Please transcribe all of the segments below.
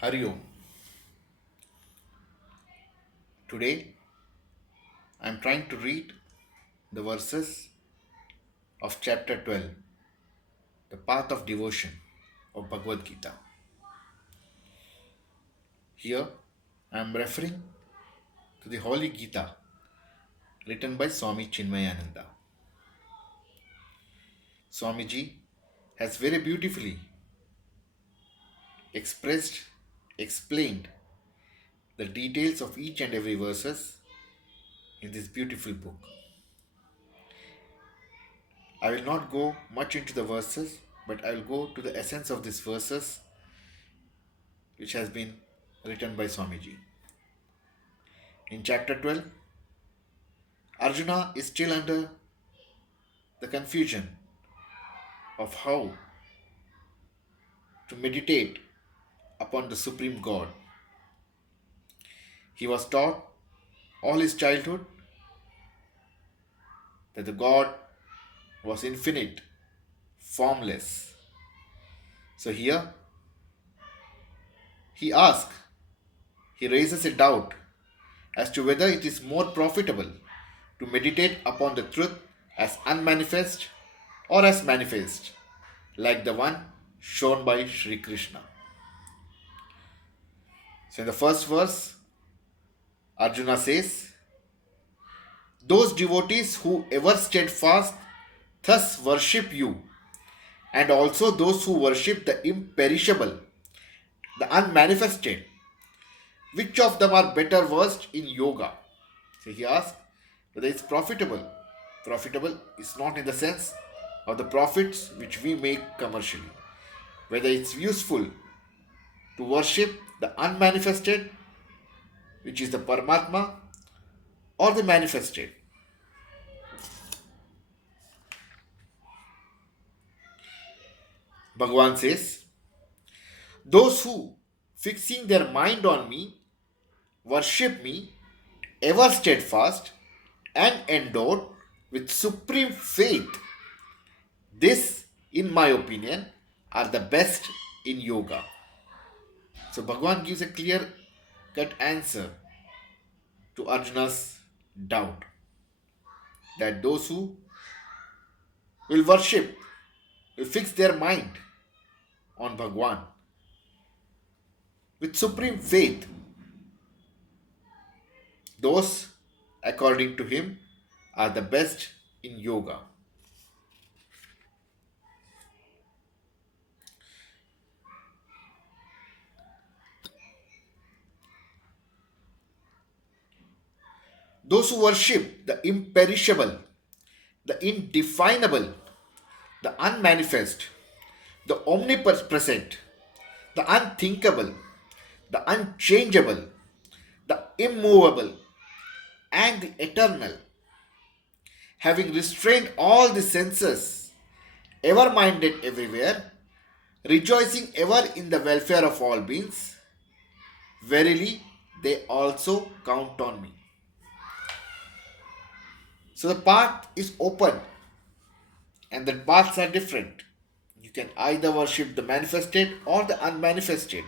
Hari Om. Today I am trying to read the verses of chapter 12, The Path of Devotion of Bhagavad Gita. Here I am referring to the Holy Gita written by Swami Chinmayananda. Swamiji has very beautifully expressed, explained the details of each and every verses in this beautiful book. I will not go much into the verses, but I will go to the essence of these verses which has been written by Swamiji. In chapter 12, Arjuna is still under the confusion of how to meditate upon the Supreme God. He was taught all his childhood that the God was infinite, formless. So here he asks, he raises a doubt as to whether it is more profitable to meditate upon the truth as unmanifest or as manifest, like the one shown by Sri Krishna. So in the first verse, Arjuna says, those devotees who ever steadfast thus worship you, and also those who worship the imperishable, the unmanifested, which of them are better versed in yoga? So he asks whether it's profitable. Profitable is not in the sense of the profits which we make commercially. Whether it's useful to worship the unmanifested, which is the Paramatma, or the manifested. Bhagavan says, those who, fixing their mind on me, worship me, ever steadfast and endowed with supreme faith, this, in my opinion, are the best in yoga. So Bhagavan gives a clear cut answer to Arjuna's doubt that those who will worship, will fix their mind on Bhagavan with supreme faith, those, according to him, are the best in yoga. Those who worship the imperishable, the indefinable, the unmanifest, the omnipresent, the unthinkable, the unchangeable, the immovable, and the eternal, having restrained all the senses, ever minded everywhere, rejoicing ever in the welfare of all beings, verily they also count on me. So the path is open and the paths are different. You can either worship the manifested or the unmanifested.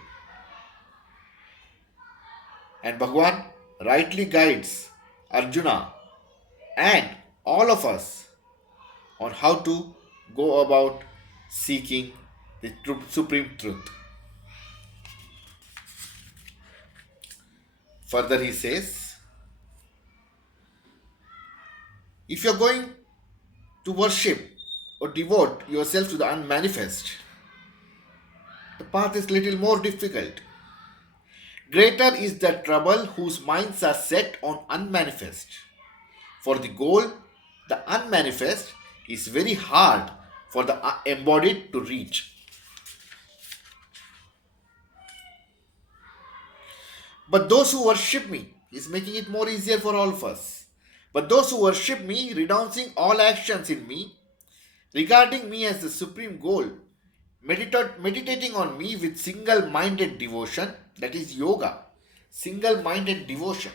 And Bhagwan rightly guides Arjuna and all of us on how to go about seeking the supreme truth. Further, he says, if you're going to worship or devote yourself to the unmanifest, the path is little more difficult. Greater is the trouble whose minds are set on unmanifest. For the goal, the unmanifest, is very hard for the embodied to reach. But those who worship me, is making it more easier for all of us. But those who worship me, renouncing all actions in me, regarding me as the supreme goal, meditating on me with single minded devotion, that is yoga, single minded devotion.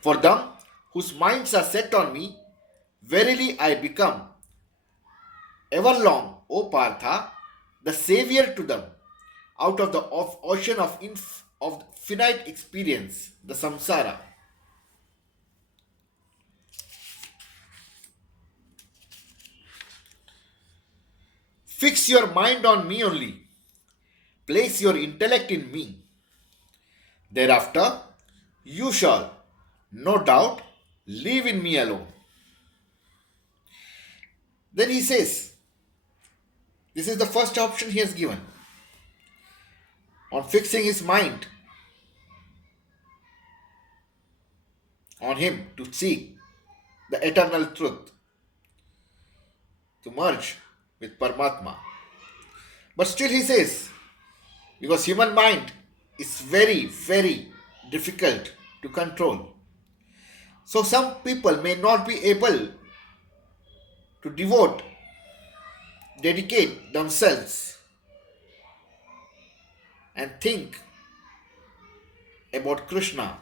For them whose minds are set on me, verily I become everlong, O Partha, the savior to them, out of the ocean of finite experience, the samsara. Fix your mind on me only. Place your intellect in me. Thereafter, you shall, no doubt, live in me alone. Then he says, this is the first option he has given on fixing his mind on him to seek the eternal truth, to merge with Paramatma. But still he says, because human mind is very, very difficult to control. So some people may not be able to dedicate themselves and think about Krishna.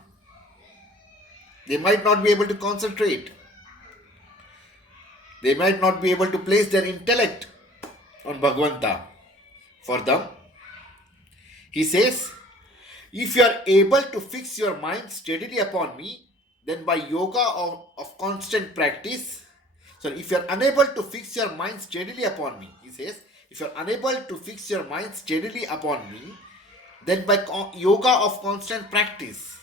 They might not be able to concentrate. They might not be able to place their intellect on Bhagavanta. For them, he says, if you are able to fix your mind steadily upon me, then by yoga of constant practice, so if you are unable to fix your mind steadily upon me, he says, if you are unable to fix your mind steadily upon me, then by yoga of constant practice,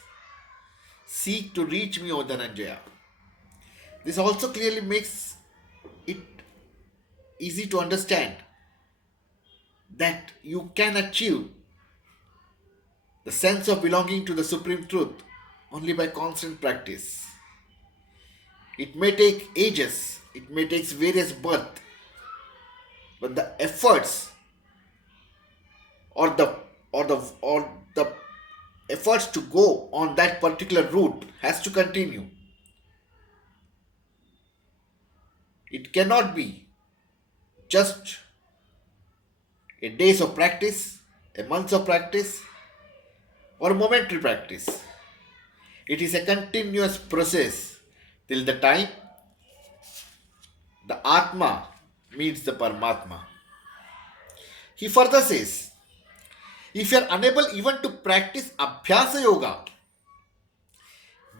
seek to reach me, O Dhananjaya. This also clearly makes it easy to understand that you can achieve the sense of belonging to the Supreme Truth only by constant practice. It may take ages, it may take various births, but the efforts or the efforts to go on that particular route has to continue. It cannot be just a days of practice, a month of practice, or momentary practice. It is a continuous process till the time the Atma meets the Paramatma. He further says, if you are unable even to practice Abhyasa Yoga,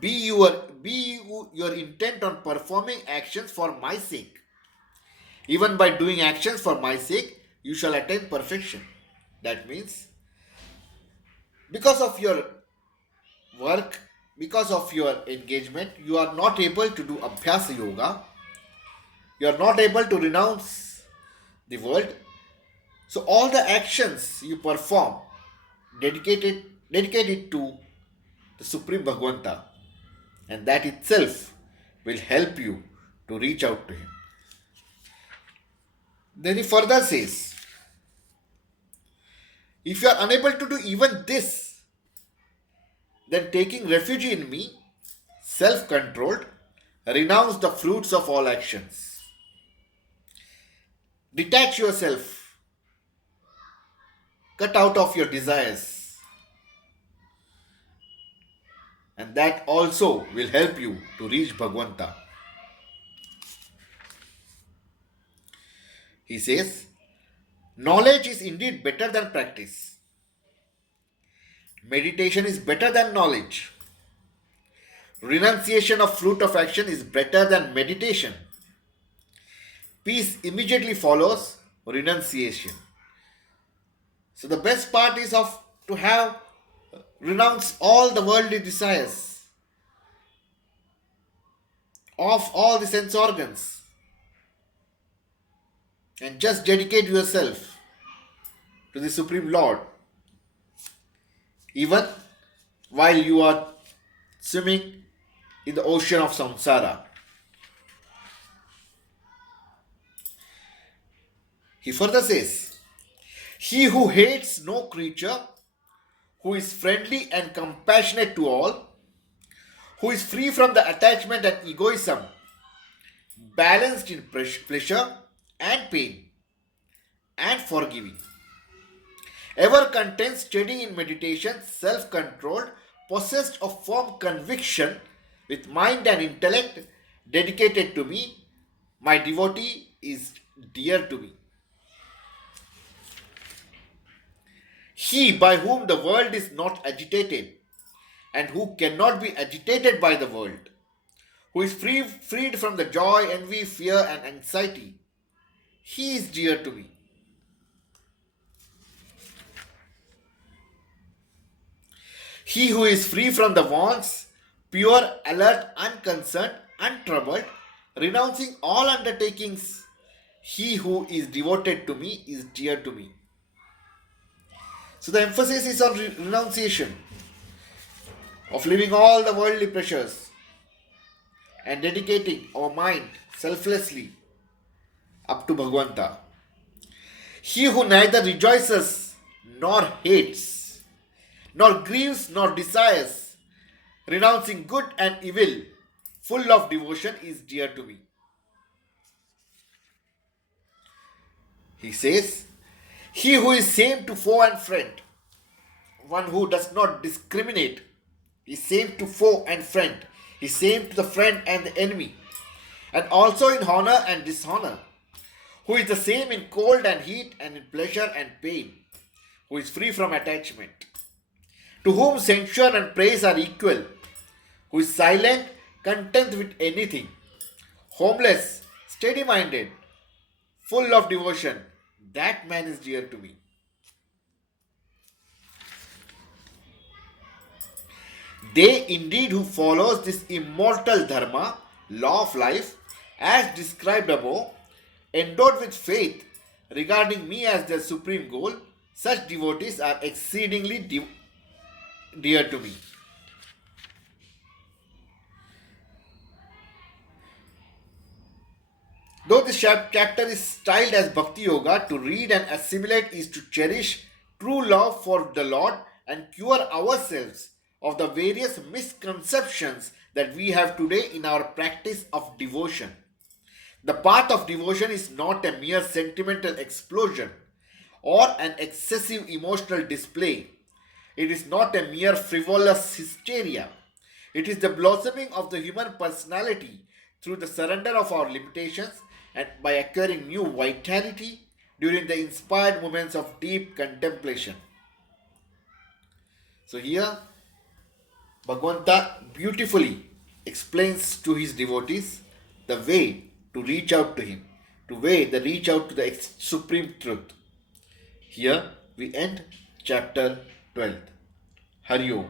be your intent on performing actions for my sake. Even by doing actions for my sake, you shall attain perfection. That means, because of your work, because of your engagement, you are not able to do Abhyasa Yoga. You are not able to renounce the world. So all the actions you perform, dedicate it to the Supreme Bhagavanta, and that itself will help you to reach out to Him. Then he further says, if you are unable to do even this, then taking refuge in me, self-controlled, renounce the fruits of all actions. Detach yourself, cut out of your desires, and that also will help you to reach Bhagavanta. He says, knowledge is indeed better than practice. Meditation is better than knowledge. Renunciation of fruit of action is better than meditation. Peace immediately follows renunciation. So the best part is to have renounce all the worldly desires of all the sense organs and just dedicate yourself to the Supreme Lord, even while you are swimming in the ocean of samsara. He further says, he who hates no creature, who is friendly and compassionate to all, who is free from the attachment and egoism, balanced in pleasure and pain, and forgiving, ever content, steady in meditation, self-controlled, possessed of firm conviction, with mind and intellect dedicated to me, my devotee is dear to me. He by whom the world is not agitated, and who cannot be agitated by the world, who is freed from the joy, envy, fear, and anxiety. He is dear to me. He who is free from the wants, pure, alert, unconcerned, untroubled, renouncing all undertakings, he who is devoted to me is dear to me. So the emphasis is on renunciation of leaving all the worldly pleasures and dedicating our mind selflessly up to Bhagavanta. He who neither rejoices nor hates, nor grieves nor desires, renouncing good and evil, full of devotion, is dear to me. He says, he who is same to foe and friend, one who does not discriminate, is same to foe and friend, is same to the friend and the enemy, and also in honor and dishonor, who is the same in cold and heat and in pleasure and pain, who is free from attachment, to whom censure and praise are equal, who is silent, content with anything, homeless, steady minded, full of devotion, that man is dear to me. They indeed who follows this immortal dharma, law of life, as described above, endowed with faith regarding me as their supreme goal, such devotees are exceedingly dear to me. Though this chapter is styled as Bhakti Yoga, to read and assimilate is to cherish true love for the Lord and cure ourselves of the various misconceptions that we have today in our practice of devotion. The path of devotion is not a mere sentimental explosion or an excessive emotional display. It is not a mere frivolous hysteria. It is the blossoming of the human personality through the surrender of our limitations and by acquiring new vitality during the inspired moments of deep contemplation. So here, Bhagavanta beautifully explains to his devotees the way to reach out to him, the reach out to the supreme truth. Here we end chapter 12. Hari Om.